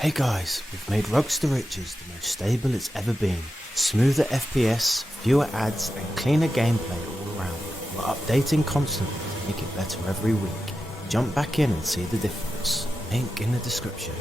Hey guys, we've made Rockstar Riches the most stable it's ever been. Smoother FPS, fewer ads and cleaner gameplay all around. We're updating constantly to make it better every week. Jump back in and see the difference. Link in the description.